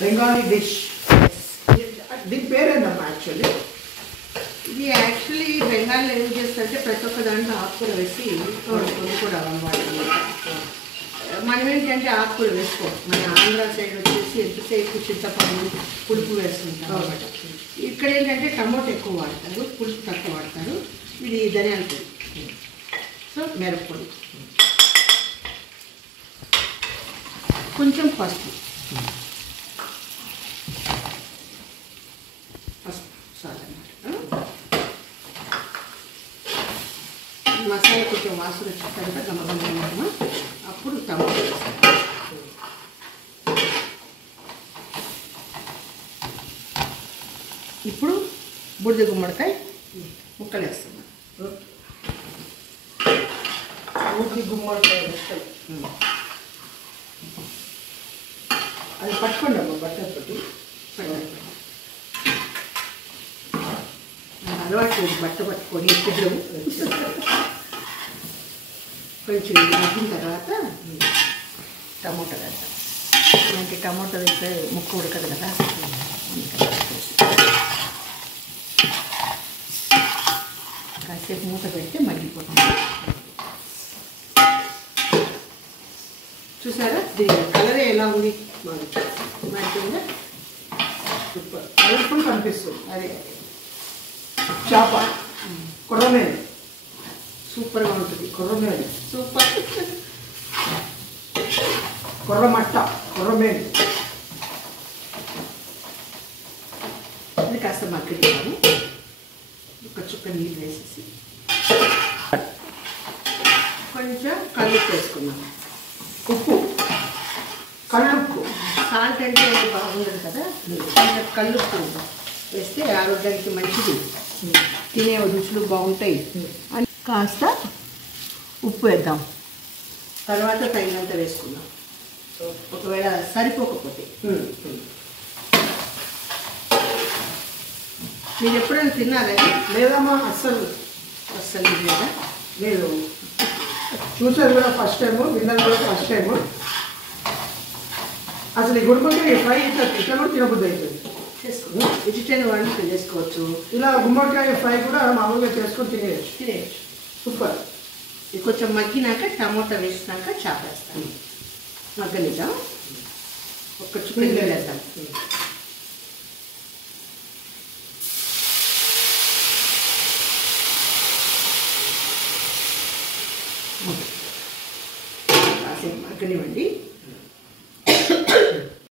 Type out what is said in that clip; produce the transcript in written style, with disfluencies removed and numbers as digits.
Bengali dish. దీని పేరేందమ్మా actually? ఇది actually బెంగాల్లో ఏం చేస్తారంటే ప్రతి ఒక్క దాంట్లో ఆకుకూర వేసి కూడా అలవాటు. మనం ఏంటంటే ఆకుకూర వేసుకోం. మన ఆంధ్ర సైడ్ వచ్చేసి ఎంతసేపు చింతపండు పులుపు వేసుకుంటాం అనమాట. ఇక్కడ ఏంటంటే టమోటా ఎక్కువ వాడతారు, పులుపు తక్కువ వాడతారు. ఇది ధనియాల పొడి, సో మిరప్పొడి, కొంచెం పసుపు చాలు అన్నమాట. మసాలా కొంచెం వాసన వచ్చిన తర్వాత గమగమ అప్పుడు టమాటా వేస్తాం. ఇప్పుడు బూడిద గుమ్మడికాయ ముక్కలు వేస్తున్నాం. బూడిద గుమ్మడికాయ ముక్కలు అది పట్టుకోండి అమ్మ బట్టతోటి. అలవాటు బట్ట పట్టుకొని ఎప్పుడు కొంచెం మగ్గిన తర్వాత టమోటా వేస్తాం. ఇలాంటి టమోటా వేస్తే ముక్క ఉడకదు కదా. కాసేపు మూత పెడితే మగ్గిపోతుంది. చూసారా దీని కలరే ఎలా ఉంది? మారిపోయిందా? సూపర్ కలర్ఫుల్ కనిపిస్తుంది. అదే చేప కొర్రమేను సూపర్గా ఉంటుంది. కొర్రమేను సూపర్. కొర్రమట్ట కొర్రమేను. ఇది కాస్త మగ్గిపోయాను. ఒక చుక్క నీళ్ళు వేసేసి కొంచెం కళ్ళు వేసుకున్నాం. ఉప్పు, కళ్ళుప్పు. సాల్ట్ అంటే బాగుండదు కదా, కొంచెం కళ్ళుప్పు వేస్తే ఆరోగ్యానికి మంచిది, తినే రుచులు బాగుంటాయి అని కాస్త ఉప్పు వేద్దాం. తర్వాత తగినంత వేసుకుందాం. ఒకవేళ సరిపోకపోతే. మీరు ఎప్పుడైనా తిన్నారా? లేదమ్మా అస్సలు లేదా? లేదు. చూసారు కూడా ఫస్ట్ టైము, విన్నది కూడా ఫస్ట్ టైము. అసలు ఈ గుమ్మడికాయ ఫ్రై ఇట్లా కూడా తినబుద్ధి అవుతుంది. చేసుకోవచ్చు. వెజిటేరియన్ వాళ్ళు చేసుకోవచ్చు. ఇలా గుమ్మడికాయ ఫ్రై కూడా మామూలుగా చేసుకొని తినేయచ్చు. సూపర్. ఇది కొంచెం మగ్గినాక టమోటా వేసినాక చేప వేస్తాను. మగ్గనిద్దాం. ఒక చుక్క నీళ్ళు వేద్దాం.